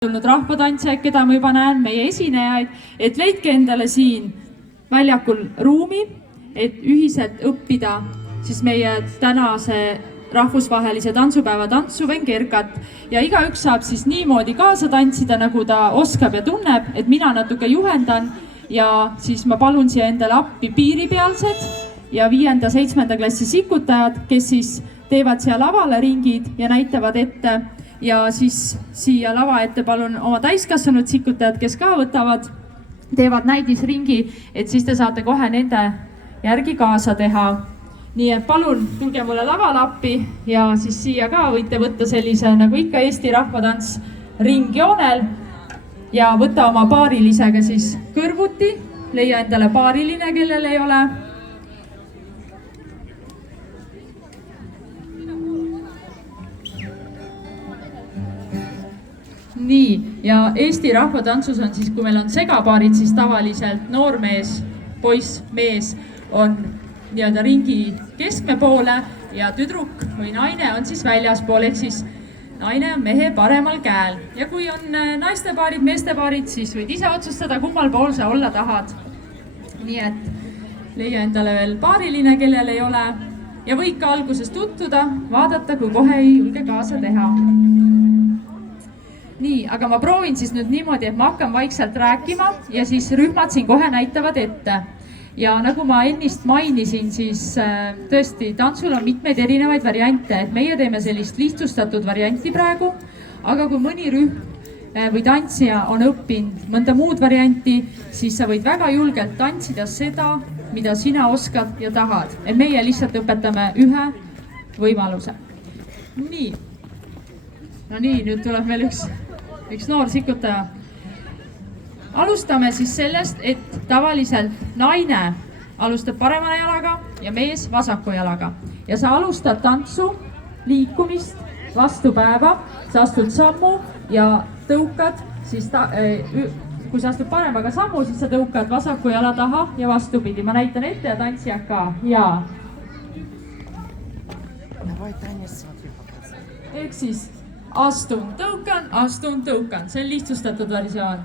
tulnud rahvatantsijaid, keda ma juba näen, meie esinejaid, et leidke endale siin väljakul ruumi, et ühiselt õppida siis meie tänase rahvusvahelise tantsupäeva tantsu Vengerkat ja igaüks saab siis niimoodi kaasa tantsida, nagu ta oskab ja tunneb, et mina natuke juhendan ja siis ma palun siia endale appi piiripealsed ja 5.–7. klassi sikutajad, kes siis teevad siia lavale ringid ja näitavad ette ja siis siia lava ette palun oma täiskasvanud sikutajad, kes ka teevad näidisringi, et siis te saate kohe nende järgi kaasa teha. Nii et palun tulge mulle lavale appi ja siis siia ka võite võtta sellise nagu ikka Eesti rahvatants ringjoonel ja võtta oma paarilisega siis kõrvuti, leia endale paariline, kellel ei ole. Nii, ja Eesti rahvatantsus on siis, kui meil on segapaarid, siis tavaliselt noormees, poiss, mees on nii-öelda ringi keskme poole ja tüdruk või naine on siis väljaspool, ehk siis naine on mehe paremal käel. Ja kui on naistepaarid, meestepaarid, siis võid ise otsustada, kummal pool sa olla tahad. Nii et leia endale veel paariline, kellel ei ole ja võid ka alguses tutvuda, vaadata, kui kohe ei julge kaasa teha. Nii, aga ma proovin siis nüüd niimoodi, et ma hakkan vaikselt rääkima ja siis rühmad siin kohe näitavad ette. Ja nagu ma ennist mainisin, siis tõesti tantsul on mitmeid erinevaid variante, et meie teeme sellist lihtsustatud varianti praegu, aga kui mõni rühm või tantsija on õppinud mõnda muud varianti, siis sa võid väga julgelt tantsida seda, mida sina oskad ja tahad. Et meie lihtsalt õpetame ühe võimaluse. Nii. No nii, nüüd tuleb veel üks noor sikutaja. Alustame siis sellest, et tavaliselt naine alustab parema jalaga ja mees vasaku jalaga. Ja sa alustad tantsu, liikumist vastu päeva, sa astud sammu ja tõukad, siis kui sa astud paremaga sammu, siis sa tõukad vasaku jala taha ja vastupidi. Ma näitan ette ja tantsijad ka. Ja. Ehk siis astun, tõukan, see on lihtsustatud versioon.